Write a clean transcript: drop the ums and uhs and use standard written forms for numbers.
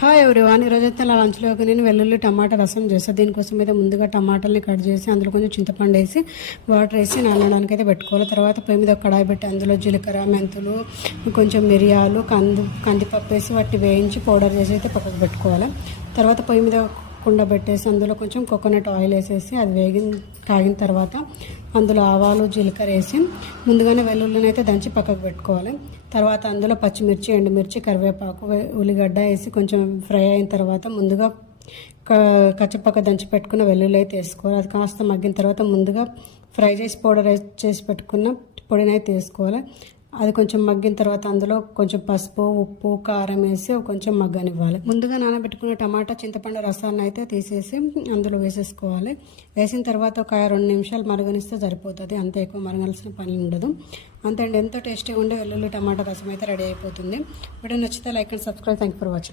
Hi everyone, ఈరోజైతే నా లంచ్లోకి నేను వెల్లుల్లి టమాటా రసం చేస్తాను. దీనికోసం అయితే ముందుగా టమాటాలని కట్ చేసి అందులో కొంచెం చింతపండు వేసి వాటర్ వేసి నానడానికి అయితే పెట్టుకోవాలి. తర్వాత పొయ్యి మీద ఒక కడాయి పెట్టి అందులో జీలకర్ర, మెంతులు, కొంచెం మిరియాలు, కందిపప్పు వేసి వాటిని వేయించి పౌడర్ చేసి అయితే పక్కకు పెట్టుకోవాలి. తర్వాత పొయ్యి మీద కుండ పెట్టేసి అందులో కొంచెం కోకోనట్ ఆయిల్ వేసేసి అది కాగిన తర్వాత అందులో ఆవాలు, జీలకర్ర వేసి ముందుగానే వెల్లుల్లిని అయితే దంచి పక్కకు పెట్టుకోవాలి. తర్వాత అందులో పచ్చిమిర్చి, ఎండుమిర్చి, కరివేపాకు, ఉల్లిగడ్డ వేసి కొంచెం ఫ్రై అయిన తర్వాత ముందుగా కచ్చపక్క దంచి పెట్టుకున్న వెల్లుల్లి అయితే వేసుకోవాలి. అది కాస్త మగ్గిన తర్వాత ముందుగా ఫ్రై చేసి పౌడర్ చేసి పెట్టుకున్న పొడిని అయితే వేసుకోవాలి. అది కొంచెం మగ్గిన తర్వాత అందులో కొంచెం పసుపు, ఉప్పు, కారం వేసి కొంచెం మగ్గనివ్వాలి. ముందుగా నానబెట్టుకున్న టమాటా, చింతపండు రసాన్ని అయితే తీసేసి అందులో వేసేసుకోవాలి. వేసిన తర్వాత ఒక 2 నిమిషాలు మరగనిస్తే సరిపోతుంది. అంతే, ఎక్కువ మరగాల్సిన పని ఉండదు. అంతే అండి, ఎంతో టేస్టీగా ఉండే వెల్లుల్లి టమాటా రసం అయితే రెడీ అయిపోతుంది. వీడియో నచ్చితే like and subscribe. Thank you for watching.